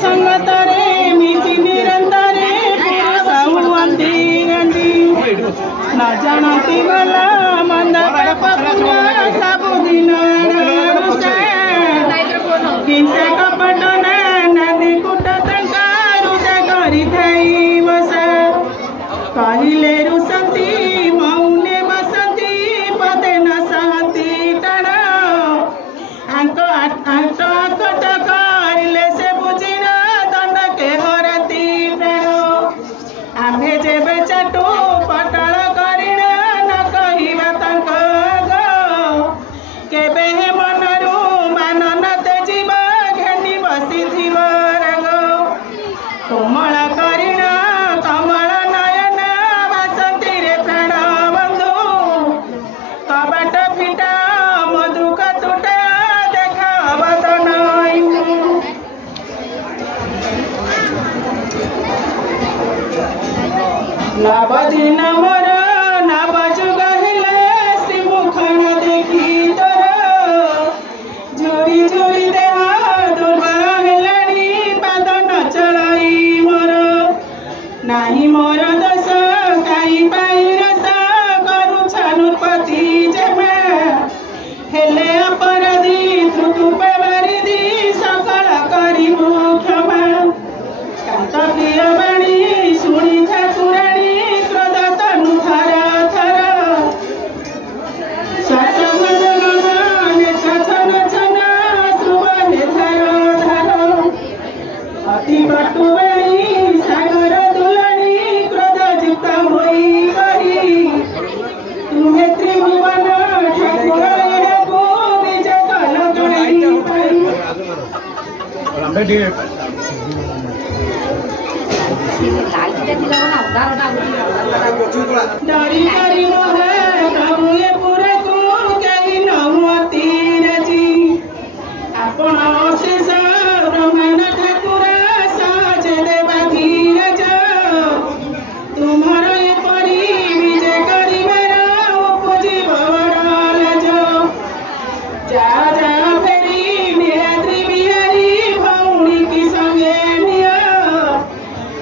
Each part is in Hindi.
संगतरे मिसी निरंतरे सौवंती गंदी न जानती गला मंद पपुआ सबुदिन हिंसा कपट नदी कुट रुजा करी थाई बसा कहले रुसंती मौने बसंती पदे न सहंती टाण आंक आंट आकट कहले से बुझिन दंड के हरती प्राण आम्भे जेबे चाटू पटल करिण न कहिबा तांक केबे हे मनरू मान न तेजिब घेनी बसिथिब रंग कोमल करिण कमल नयन बासंती रे प्राण बंधु कबाट फिटा मधुक तुटा देखा बदन नवदिन मोर नव जुग हेले श्रीमुखन देखी तोर झुरी झुरी देह दुर्बल हेलाणी पाद न चलाई मोर नाही मोर दश काई पाई रस करुछानुपति जमा हेले अपराधी थुथुपे बारिदी सकल करिबु क्षमा कांत प्रिय बाणी शुणी ठाकुराणी क्रोध तनु थर थर श्वास नेत्र छन छन सुबने धर धर अति बटु बाणी सागर दुलणी क्रोध जित होई गरी तुम्हें त्रिभुवन ठाकुर एहाकु निज कल गणी डरी डरी मोहे प्रभु ए पुरे को कही न हुअती राजी आपण अशेष ब्रह्मांड ठाकुर सहज देवा धीरज तुम्हार एपरी विजय करिबार उपजिब लाज जा जा फेरी नीलाद्री बिहारी भौणी की संगे निय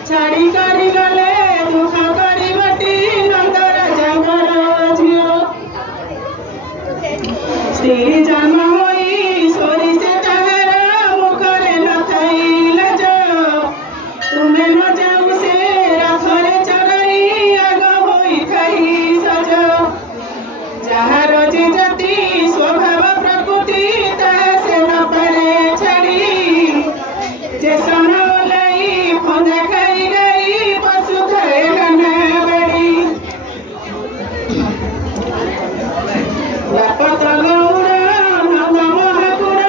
छाड़ी करी गले दुख करी बटी नंदर जंगर झियो स्त्री जन्म होई सोरी से ताहार मुखरे न थाई लाज तुम्हें न जाऊ से रथरे चढ़ई आग होई थाई सज जहार जे जाति स्वभाव प्रकृति ताहा से न पारे छाड़ी जे सन ओलाई फंदा खाई गई पशु थे गाना बाड़ी लापत्र गौर नंद महापुर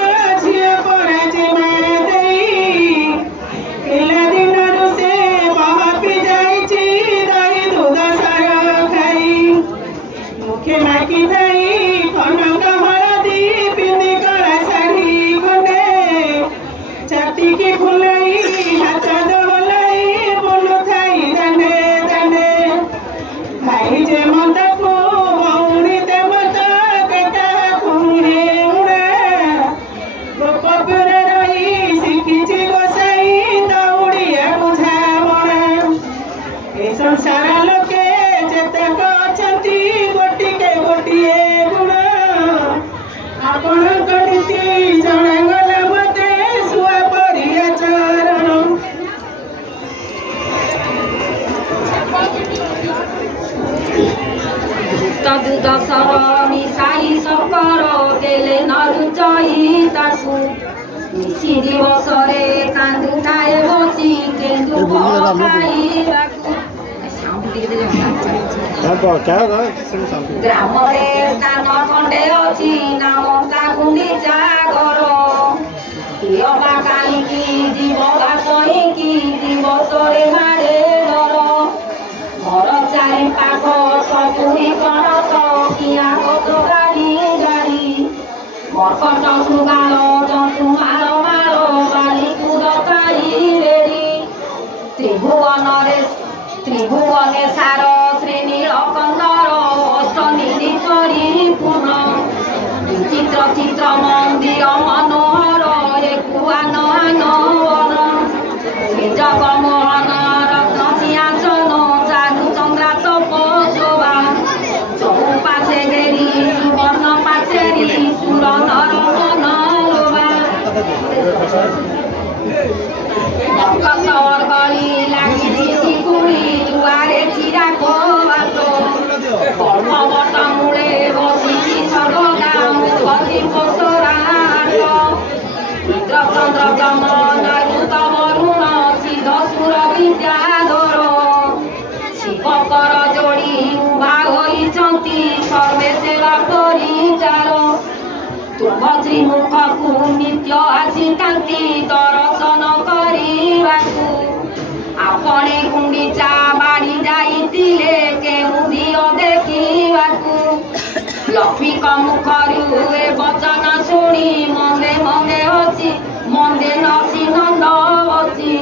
झियो परा जिमा देई पिला दिनरू से बहपी जाइछि दही दूध सार खाई मुखे माकी थाई खनक हळदी पिंदी कला शाढ़ी खंडे छाती की फुलाई हाथ दोलाई बोलू थाई दाने दाने भाई जे मंदको मौनी ते मत कटा कुणे उड़ा गोपपुर रही शिखिछि गोसाई दौड़िया बुझावणा ए संसार लोके जेतक अछंती गोटिके गोटिए गुण आपणक नीति जणागला मते सुआ परि आचरण दूध सर मिसाई सकर देले नरुचाई ताकू मिसी दिवसरे कांदू खाए बसी केंदू खाई ग्राम स्थान खंडे अच्छी नाम ताकुंडी जागर कियबा काईकी जीवगा कहींकी दिवसरे मारे डर घर चारि पाख सपुरी कणस किया कत गाड़ी गाड़ी मर्कट सुगाल जंतु माल माल बाली कुदकाई रेडी त्रिभुवने सार श्रीनीलकंदर अष्टनीली परिपूर्ण विचित्र चित्र मंदिर मनोहर एकुआ नयन জগমোহন রত্ন সিংহাসন চারু চন্দ্রা তপস্বা চৌপাশে ঘেরি সুবর্ণ পাচেরি সুর নর মন লোভা ভক্তর গলি লাগিছি শিকুড়ি দুয়ারে চিরা কবাত কর্মবট মূলে বসিছি সর্বদা মুখতি পসরাট ইন্দ্রচন্দ্র যমন ঋত বরুণ সিদ্ধ সুর বিদ্যাধর শিবকর ଯୋଡ଼ି ଉଭା ହୋଇଛନ୍ତି ସର୍ବେ ସେବା ପରିଚାର ତୁମ ଶ୍ରୀମୁଖକୁ ନିତ୍ୟ ଆସିଥାନ୍ତି ଦର୍ଶନ କରିବାକୁ ଆପଣେ ଗୁଣ୍ଡିଚା ବାଡ଼ି ଯାଇଥିଲେ କେଉଁ ଦିଅ ଦେଖିବାକୁ ଲକ୍ଷ୍ମୀଙ୍କ ମୁଖରୁ ଏ ବଚନ ଶୁଣି ମନେ ମନେ ହସି ମନ୍ଦେ ନସି ନନ୍ଦବତୀ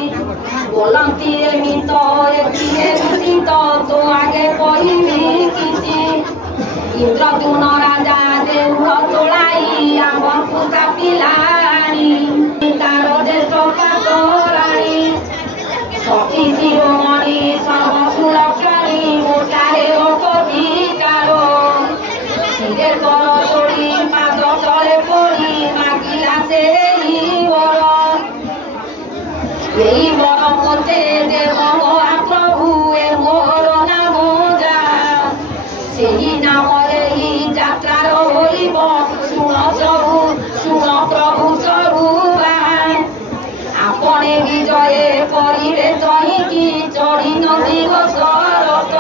ବୋଲନ୍ତି ଏମିତ ଏଥିରେ ନିଶ୍ଚିତ ତୋ ଆଗେ କହିବି କିଛି ଇନ୍ଦ୍ରଦ୍ୟୁମ୍ନ ରାଜା ଦେଉଳ ତୋଳାଇ ଆମ୍ଭଙ୍କୁ ଚାପିଲାଣି ତାର ଜ୍ୟେଷ୍ଠ ପାଦରାଣୀ ସତୀ ଶିରୋମଣି ସର୍ବସୁରକ୍ଷାଣୀ ମୋଟାରେ ଅଟ ବିଚାର ଶିରେ କର ତୋଳି ପାଦ ତଳେ ପଡ଼ି ମାଗିଲା ସେଇ ବର এই বর মতে দেব মহাপ্রভু এ মোর নাম যা সেই নামরে এই যাত্রার হইব শুণ প্রভু চরু আপনে বিজয়ে করিবে তহিকি চড়ি নদীব শরত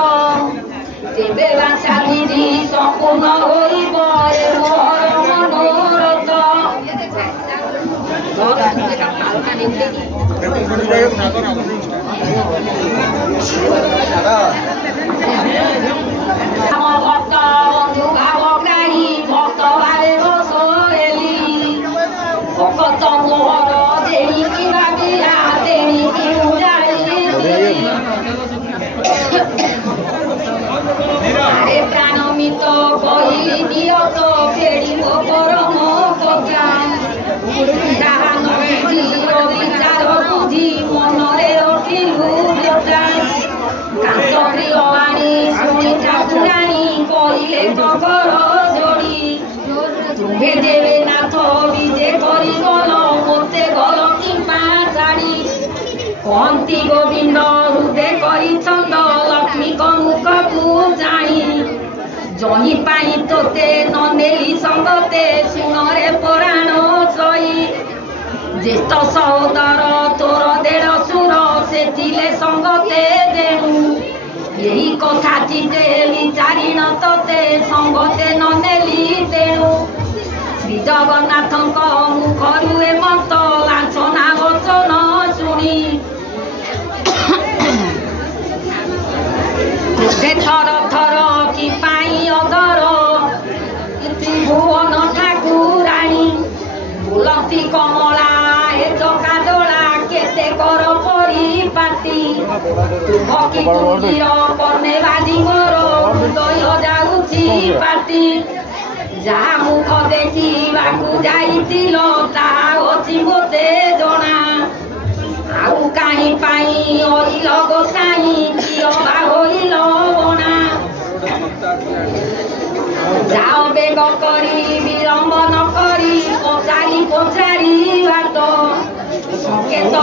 তেবে বাছা দিদি সম্পূর্ণ হইব এ মোর মনোরথ ভক্ত বন্ধু ভাবগ্রাহী ভক্ত ভাবে বসেলি ভক্ত মোহর যেমিকি ভাবিলা তেমিকি আরে প্রাণমিত কহিলি দিও তো ফেরিব পরম কথা যাহা নবুঝি বিচার বুঝি মনরে উঠিলু ব্যথা কান্ত প্রিয় বাণী শুনি ঠাকুরাণী কহিলে কবর যোড়ি তুমে দেবে নাথ বিজে করি গল মতে গল কিম্বা ছাড়ি কহନ୍ତି গোবিন্দ হৃদে করি ছন্দ লক্ষ্মীଙ୍କ মুখକୁ চাହିଁ জহি পাই তোতে ননেলি সঙ্গতে শুণরে পরাণ সই জ্যেষ্ঠ সহোদর তোর দেড় সুর সেথিলে সঙ্গতে যেণু এই কথা চিতে বিচারিণ তোতে সঙ্গতে ননেলি তেণু শ্রী জগন্নাথଙ୍କ মুখରୁ ଏ ମନ୍ତ ଲାଞ୍ଛନା ବଚନ ଶୁଣି କ୍ରୋଧେ ଥର ଥର କି ପାଇଁ ଅଧର ତ୍ରିଭୁବନ ଠାକୁରାଣୀ ବୁଲନ୍ତି କମଳା ଏ ଚକା ଦୋଳା କେତେ କର ପରିପାଟି ତୁମ କି ତୁଣ୍ଡିର କର୍ଣ୍ଣେ ବାଜି ମୋର ହୃଦୟ ଯାଉଛି ପାଟି ଯାହା ମୁଖ ଦେଖିବାକୁ ଯାଇଥିଲ ତାହା ଅଛି ମୋତେ ଜଣା ଆଉ କାହିଁ ପାଇଁ ଅଇଲ ଗୋସାଇଁ ଝିଅ ବା ହୋଇଲ ବଣା ଯାଅ ବେଗ କରି ବିଳମ୍ବ ନ କରି ପଚାରି ବାଟ ସଙ୍କେତ